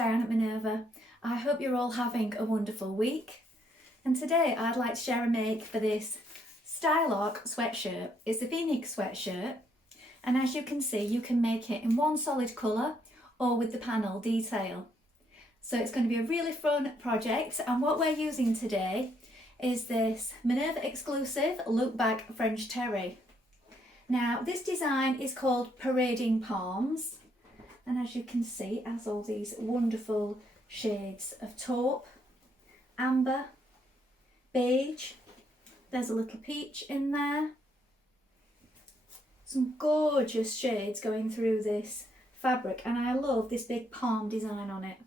Dianne at Minerva. I hope you're all having a wonderful week. And today I'd like to share a make for this Style Arc sweatshirt. It's a Fenix sweatshirt, and as you can see, you can make it in one solid colour or with the panel detail. So it's going to be a really fun project, and what we're using today is this Minerva Exclusive Look Back French Terry. Now this design is called Parading Palms, and as you can see, it has all these wonderful shades of taupe, amber, beige, there's a little peach in there. Some gorgeous shades going through this fabric, and I love this big palm design on it.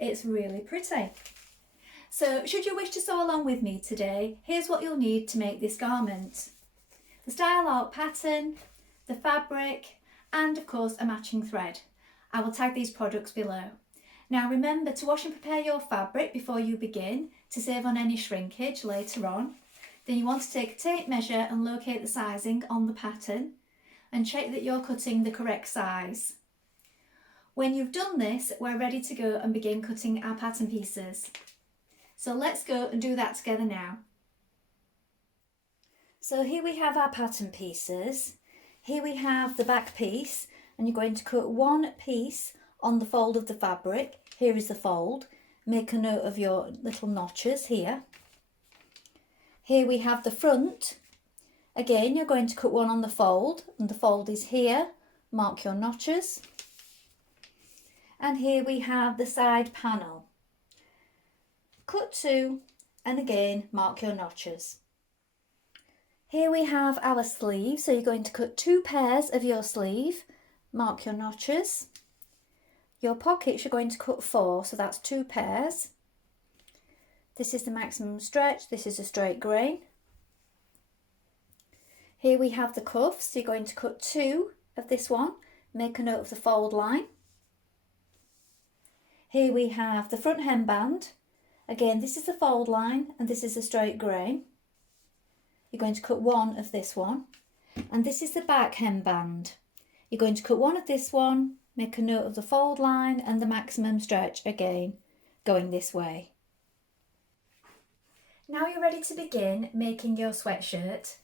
It's really pretty. So should you wish to sew along with me today, here's what you'll need to make this garment. The Style Arc pattern, the fabric, and of course a matching thread. I will tag these products below. Now remember to wash and prepare your fabric before you begin to save on any shrinkage later on. Then you want to take a tape measure and locate the sizing on the pattern and check that you're cutting the correct size. When you've done this, we're ready to go and begin cutting our pattern pieces. So let's go and do that together now. So here we have our pattern pieces. Here we have the back piece, and you're going to cut one piece on the fold of the fabric. Here is the fold. Make a note of your little notches here. Here we have the front. Again, you're going to cut one on the fold, and the fold is here. Mark your notches. And here we have the side panel. Cut two, and again, mark your notches. Here we have our sleeve, so you're going to cut two pairs of your sleeve, mark your notches. Your pockets you're going to cut four, so that's two pairs. This is the maximum stretch, this is a straight grain. Here we have the cuffs, so you're going to cut two of this one, make a note of the fold line. Here we have the front hemband. Again, this is the fold line and this is a straight grain. You're going to cut one of this one, and this is the back hemband. You're going to cut one of this one, make a note of the fold line and the maximum stretch again, going this way. Now you're ready to begin making your sweatshirt.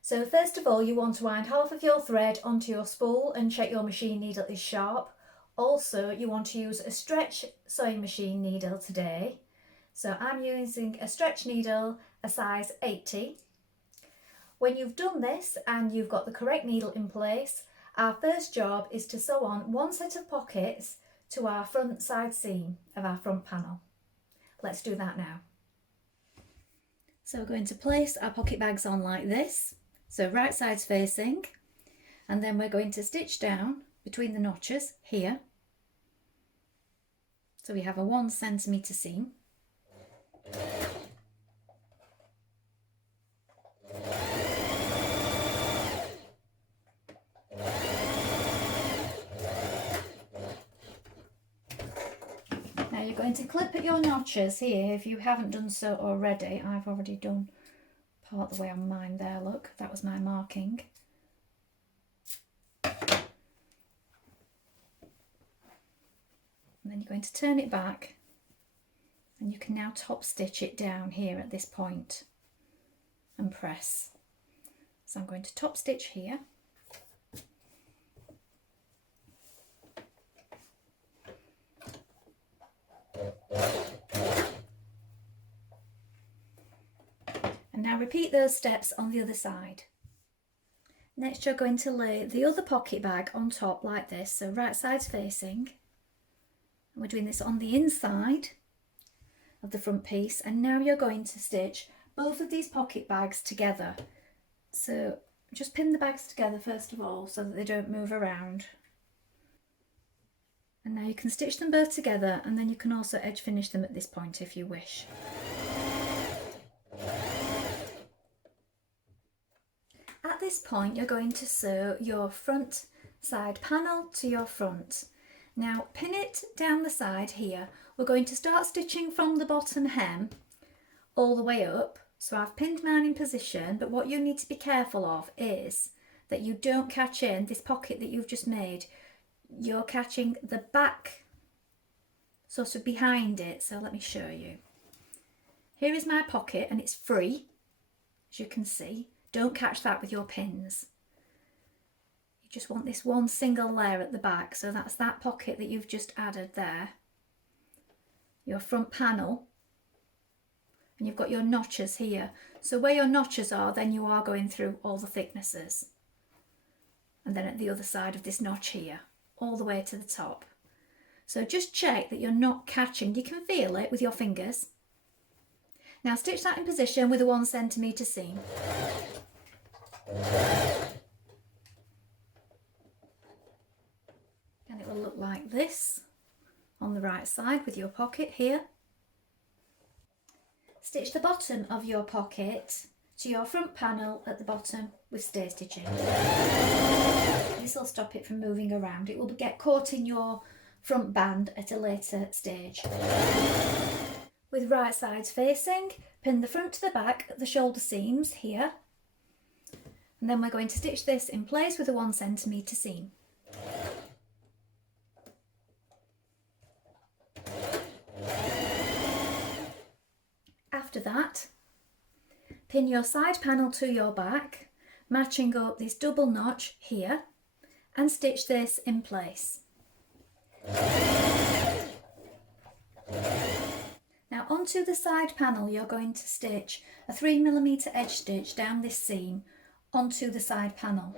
So first of all, you want to wind half of your thread onto your spool and check your machine needle is sharp. Also, you want to use a stretch sewing machine needle today. So I'm using a stretch needle, a size 80. When you've done this and you've got the correct needle in place, our first job is to sew on one set of pockets to our front side seam of our front panel. Let's do that now. So we're going to place our pocket bags on like this, so right sides facing, and then we're going to stitch down between the notches here. So we have a 1 centimetre seam. Now you're going to clip at your notches here if you haven't done so already. I've already done part of the way on mine there, look, that was my marking. And then you're going to turn it back, and you can now top stitch it down here at this point and press. So I'm going to top stitch here. And now repeat those steps on the other side. Next you're going to lay the other pocket bag on top like this, so right sides facing. And we're doing this on the inside of the front piece, and now you're going to stitch both of these pocket bags together. So just pin the bags together first of all so that they don't move around. And now you can stitch them both together, and then you can also edge finish them at this point if you wish. At this point you're going to sew your front side panel to your front. Now pin it down the side here. We're going to start stitching from the bottom hem all the way up. So I've pinned mine in position, but what you need to be careful of is that you don't catch in this pocket that you've just made. You're catching the back sort of behind it. So let me show you. Here is my pocket and it's free, as you can see. Don't catch that with your pins. You just want this one single layer at the back. So that's that pocket that you've just added there. Your front panel. And you've got your notches here. So where your notches are, then you are going through all the thicknesses. And then at the other side of this notch here, all the way to the top. So just check that you're not catching. You can feel it with your fingers. Now stitch that in position with a 1 centimetre seam. And it will look like this on the right side with your pocket here. Stitch the bottom of your pocket to your front panel at the bottom with stay stitching. This will stop it from moving around. It will get caught in your front band at a later stage. With right sides facing, pin the front to the back at the shoulder seams here. And then we're going to stitch this in place with a 1 centimetre seam. After that, pin your side panel to your back, matching up this double notch here, and stitch this in place. Now onto the side panel you're going to stitch a 3mm edge stitch down this seam onto the side panel.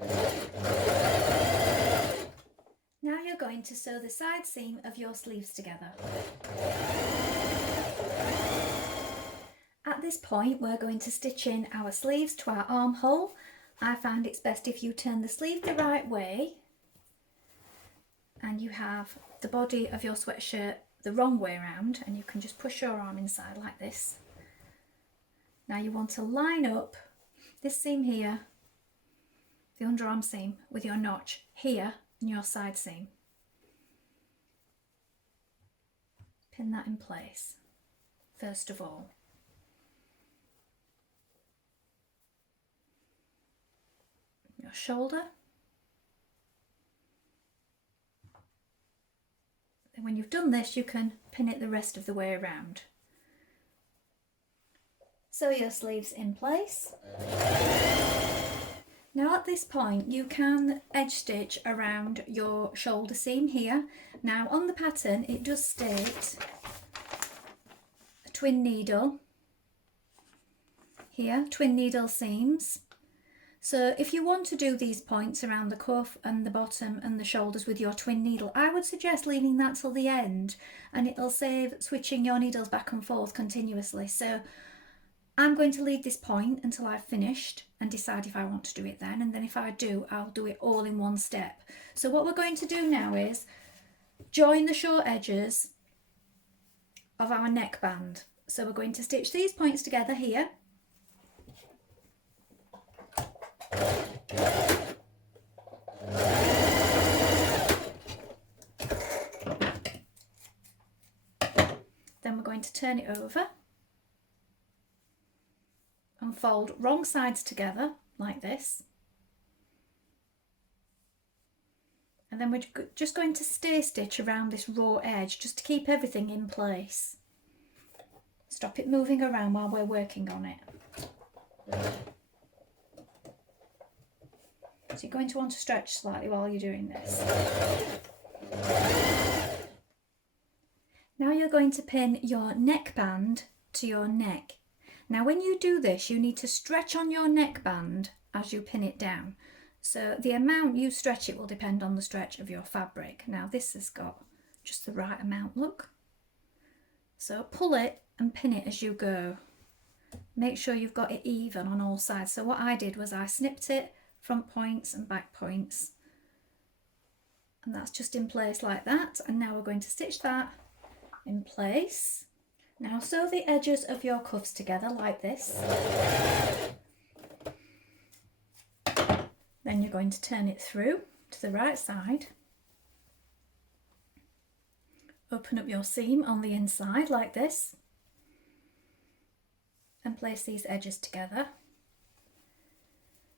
Now you're going to sew the side seam of your sleeves together. At this point we're going to stitch in our sleeves to our armhole. I found it's best if you turn the sleeve the right way and you have the body of your sweatshirt the wrong way around, and you can just push your arm inside like this. Now you want to line up this seam here, the underarm seam, with your notch here and your side seam. Pin that in place first of all. Your shoulder. And when you've done this, you can pin it the rest of the way around. Sew your sleeves in place. Now at this point you can edge stitch around your shoulder seam here. Now on the pattern it does state a twin needle here, twin needle seams. So if you want to do these points around the cuff and the bottom and the shoulders with your twin needle, I would suggest leaving that till the end, and it'll save switching your needles back and forth continuously. So I'm going to leave this point until I've finished and decide if I want to do it then, and then if I do, I'll do it all in one step. So what we're going to do now is join the short edges of our neckband. So we're going to stitch these points together here. Then we're going to turn it over and fold wrong sides together like this. And then we're just going to stay stitch around this raw edge just to keep everything in place. Stop it moving around while we're working on it. So you're going to want to stretch slightly while you're doing this. Now you're going to pin your neckband to your neck. Now when you do this, you need to stretch on your neckband as you pin it down. So the amount you stretch it will depend on the stretch of your fabric. Now this has got just the right amount, look. So pull it and pin it as you go. Make sure you've got it even on all sides. So what I did was I snipped it, front points and back points, and that's just in place like that. And now we're going to stitch that in place. Now sew the edges of your cuffs together like this. Then you're going to turn it through to the right side. Open up your seam on the inside like this and place these edges together.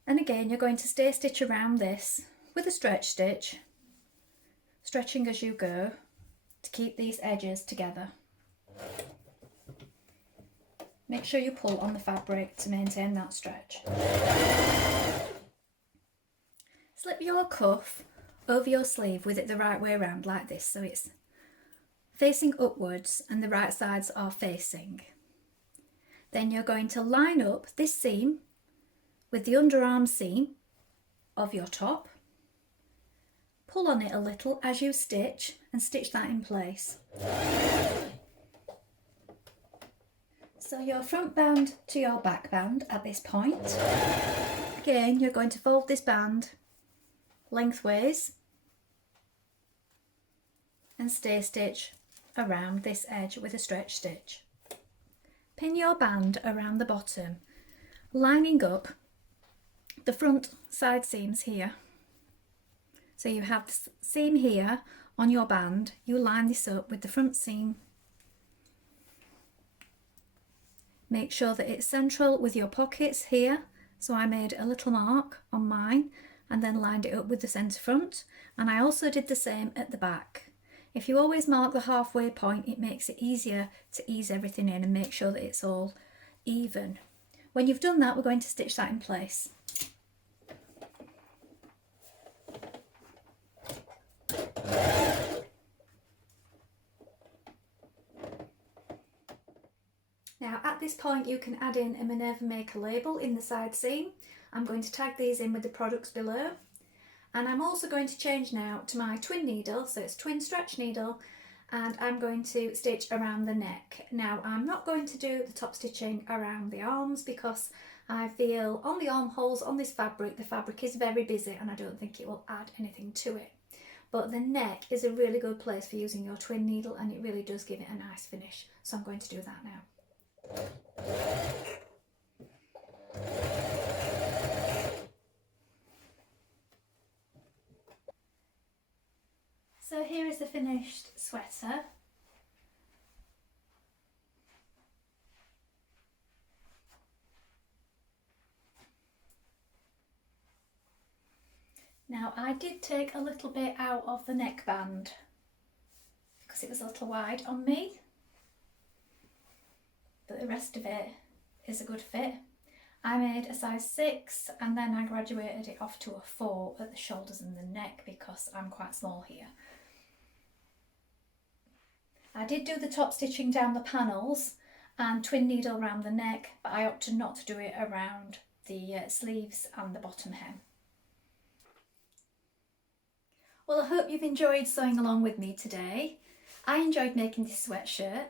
And again you're going to stay stitch around this with a stretch stitch, stretching as you go to keep these edges together. Make sure you pull on the fabric to maintain that stretch. Slip your cuff over your sleeve with it the right way around like this, so it's facing upwards and the right sides are facing. Then you're going to line up this seam with the underarm seam of your top. Pull on it a little as you stitch and stitch that in place. So your front band to your back band at this point. Again, you're going to fold this band lengthways and stay stitch around this edge with a stretch stitch. Pin your band around the bottom, lining up the front side seams here. So you have the seam here on your band, you line this up with the front seam. Make sure that it's central with your pockets here. So I made a little mark on mine and then lined it up with the centre front, and I also did the same at the back. If you always mark the halfway point, it makes it easier to ease everything in and make sure that it's all even. When you've done that, we're going to stitch that in place. Now at this point you can add in a Minerva Maker label in the side seam. I'm going to tag these in with the products below. And I'm also going to change now to my twin needle, so it's twin stretch needle, and I'm going to stitch around the neck. Now I'm not going to do the top stitching around the arms because I feel on the armholes on this fabric, the fabric is very busy and I don't think it will add anything to it. But the neck is a really good place for using your twin needle and it really does give it a nice finish. So I'm going to do that now. So here is the finished sweater. Now I did take a little bit out of the neckband because it was a little wide on me, but the rest of it is a good fit. I made a size 6 and then I graduated it off to a 4 at the shoulders and the neck because I'm quite small here. I did do the top stitching down the panels and twin needle around the neck, but I opted not to do it around the sleeves and the bottom hem. Well, I hope you've enjoyed sewing along with me today. I enjoyed making this sweatshirt.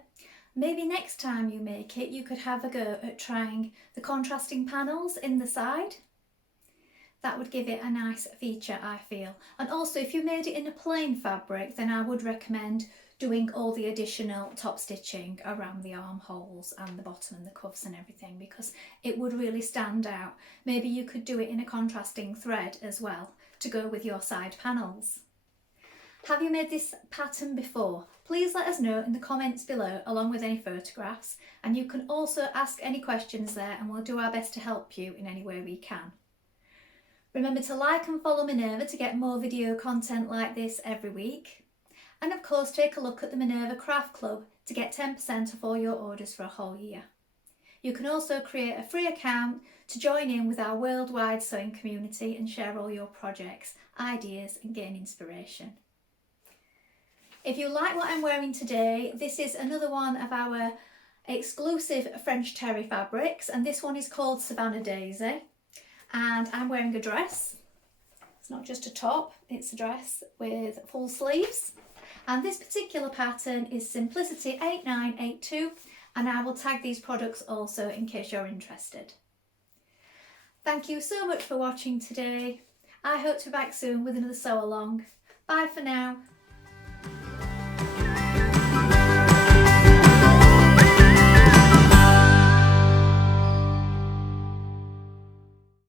Maybe next time you make it, you could have a go at trying the contrasting panels in the side. That would give it a nice feature, I feel. And also, if you made it in a plain fabric, then I would recommend doing all the additional top stitching around the armholes and the bottom and the cuffs and everything, because it would really stand out. Maybe you could do it in a contrasting thread as well to go with your side panels. Have you made this pattern before? Please let us know in the comments below along with any photographs, and you can also ask any questions there and we'll do our best to help you in any way we can. Remember to like and follow Minerva to get more video content like this every week. And of course take a look at the Minerva Craft Club to get 10% off all your orders for a whole year. You can also create a free account to join in with our worldwide sewing community and share all your projects, ideas and gain inspiration. If you like what I'm wearing today, this is another one of our exclusive French terry fabrics, and this one is called Savannah Daisy, and I'm wearing a dress. It's not just a top, it's a dress with full sleeves, and this particular pattern is Simplicity 8982, and I will tag these products also in case you're interested. Thank you so much for watching today. I hope to be back soon with another sew along. Bye for now.